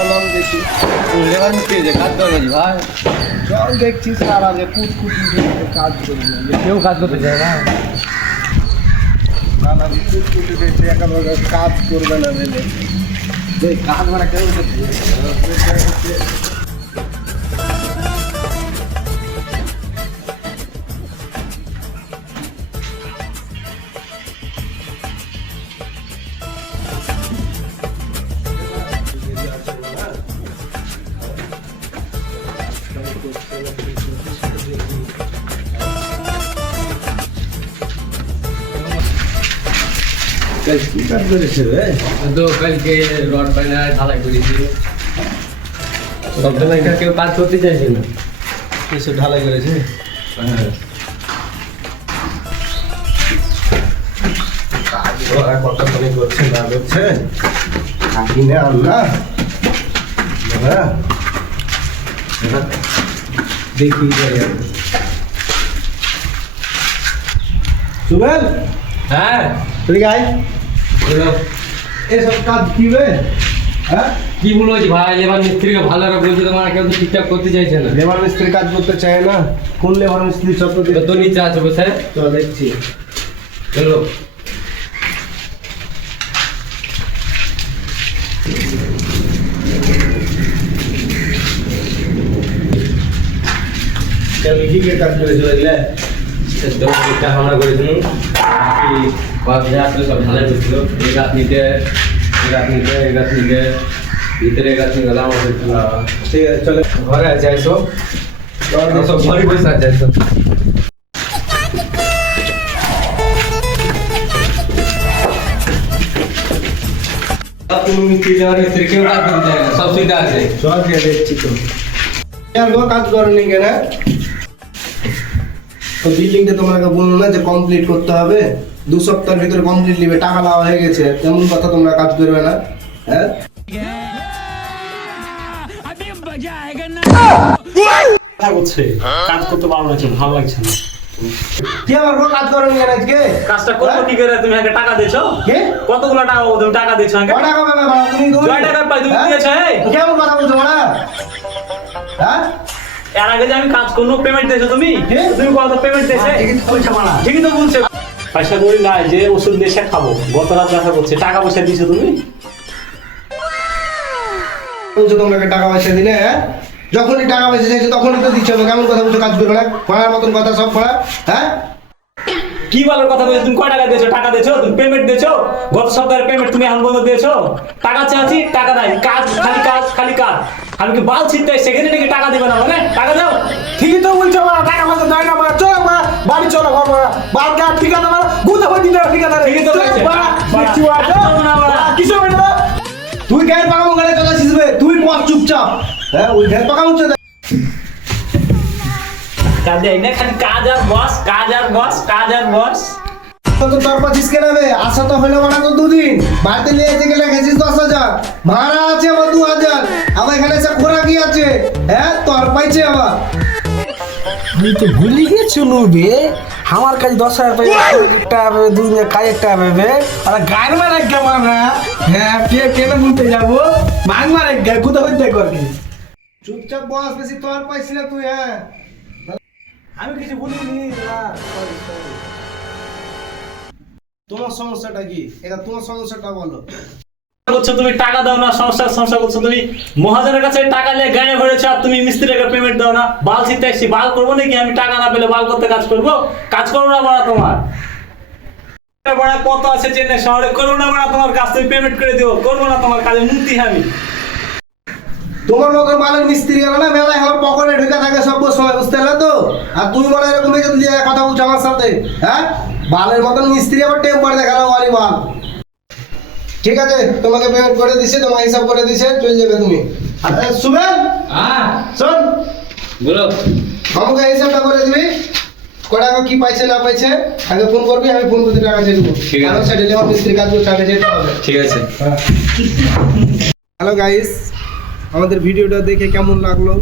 চলো দেখি লেবার মিস্ত্রি যে কাজ করে নাকি ভাই? চল দেখছি সারা যে কুটকুটি কাজ করি না কেউ কাজ করতে চায় না। সারা কুটকুটি দেখছি একেবারে কাজ করবে না বলে কাজ মানে কেউ কি কাজ করেছে রে তো কালকে রড বাইনা ঢালাই করেছি। সব ঢালাইটা কেউ কাজ করতে চাইছে না। কিছু ঢালাই করেছে কাজ ওরা কতখানি করছে না করছে থাকি না আল্লাহ দেখি সুবেল হ্যাঁ তুই গাই এসব কাজ কি বে হ্যাঁ কি বলবো ভাই, লেবার মিস্ত্রিকে ভালো করে বলছে তোমার কেউ তো ঠিকঠাক করতে চাইছে না। লেবার মিস্ত্রি কাজ করতে চায় না কোন লেবার মিস্ত্রি সব তো তো নিচে আছে বসে চল দেখছি চলো। কি কি কাজ করেছে বুঝলে দোকানটা আমরা করেছিলাম, বাকি আসলে সব ঢালাই করছিল। এই গাছ নিতে ভিতরে গাছ নিয়ে গেলাম। ঠিক আছে চলে ঘরে আছে আইসো, সব ঘরে বসে আছে আইসো। তুমি মিস্ত্রি যাওয়ার মিস্ত্রি কেউ কাজ করতে চায় না, সব সুবিধা আছে। চল দিয়ে দেখছি তো আর গো কাজ করনি কেন তো বিল্ডিংটা তোমাকে বললো না যে কমপ্লিট করতে হবে 2 সপ্তাহের ভিতরে কমপ্লিট নিবে টাকা দেওয়া হয়ে গেছে তেমন কথা তোমরা কাজ করবে না হ্যাঁ করছে কাজ করতে ভালো লাগছে ভালো লাগছে না। কি আবার গো কাজ করনি কেন আজকে কাজটা করতে কি করে তুমি আগে টাকা দিয়েছো? কে কতগুলো টাকা তুমি টাকা দিয়েছো আগে? কয় টাকা পাবে বাবা তুমি জয় টাকা পাই তুমি দিয়েছো? এই কেমন কথা বলছো বড়া হ্যাঁ এর আগে যে আমি কাজ করলো পেমেন্ট দিয়েছো তুমি? কে? তুমি কত পেমেন্ট দিয়েছে? ঠিকই তো বলছে। পয়সা করি না যে ওষুধ দেশে খাবো গত রাত দেখা করছে টাকা পয়সা দিয়েছো তুমি? বলছো তোমাকে টাকা পয়সা দিলে হ্যাঁ যখনই টাকা পয়সা চাইছো তখনই তো দিচ্ছ কেমন কথা বলছো কাজ করবে না পড়ার মতন কথা সব পড়া হ্যাঁ কি বলার কথা বলছো? তুমি কয় টাকা দিয়েছো? টাকা দিয়েছো? তুমি পেমেন্ট দিয়েছো? গত সপ্তাহের পেমেন্ট তুমি এখন পর্যন্ত দিয়েছো? টাকা চাচ্ছি টাকা নাই, কাজ খালি কাজ। আমি কি বাল ছিটতে সেখানে নাকি টাকা দিবে না মানে টাকা দাও। ঠিকই তো বলছো মা টাকা পয়সা দেয় না মা চলো মা বাড়ি চলো ঘর মা বাদ গা ঠিকানা মা গুদা হয়ে দিতে ঠিকানা ঠিকই তো বলছে। কিছু হবে না তুই গায়ের পাকা মঙ্গলে চলে আসিসবে তুই বস চুপচাপ হ্যাঁ ওই গায়ের পাকা মুচ্ছে কাজ এই না খালি কাজ আর বস কাজ আর বস কাজ আর বস। তো তোর পাচ্ছিস কেন বে আসা তো হলো না তো 2 দিন বাড়িতে নিয়ে যেতে গেলে গেছিস 10,000 ভাড়া আছে আবার 2,000 আবার এখানে সব খোরা কি আছে হ্যাঁ তোর পাইছে আবার আমি তো ভুলে গেছি বে আমার কাছে 10,000 টাকা পাবে 2 দিনের কাজের টাকা পাবে আর গান মারা কেমন না হ্যাঁ কেন বলতে যাবো মাং মারা কোথাও হইতে করবি চুপচাপ বস বেশি তোর পাইছি না তুই হ্যাঁ আমি কিছু বলিনি তোমার সমস্যাটা কি এটা তোমার সমস্যাটা বলো করছো তুমি টাকা দাও না সমস্যা করছো তুমি মহাজনের কাছে টাকা নিয়ে গায়ে ভরেছো আর তুমি মিস্ত্রিকে পেমেন্ট দাও না বাল ছিটতে আসছি বাল করবো নাকি আমি টাকা না পেলে বাল করতে কাজ করবো না বড়া তোমার বড়া কত আছে চেন্নাই শহরে করবো না বড়া তোমার কাজ তুমি পেমেন্ট করে দিও করবো না তোমার কাজে মুক্তি আমি তোমার মতন মালের মিস্ত্রি গেল না মেলায় আমার পকেটে ঢুকে থাকে সব সময় বুঝতে পারলে তো আর তুই বলে এরকম যদি কথা বলছো আমার সাথে হ্যাঁ বালের মতন মিস্ত্রি আবার টেম্পার দেখালো বাড়ি বাল ঠিক আছে তোমাকে পেমেন্ট করে দিছে তোমার হিসাব করে দিছে চলে যাবে তুমি সুবেন হ্যাঁ শোন বলো। আমাকে হিসাবটা করে দিবি কটা কি পাইছে না পাইছে আগে ফোন করবি আমি ফোন করতে টাকা দিয়ে দেবো ঠিক আছে। কারণ সেটা লেবার মিস্ত্রি কাজ করতে আগে যেতে হবে ঠিক আছে। হ্যালো গাইস আমাদের ভিডিওটা দেখে কেমন লাগলো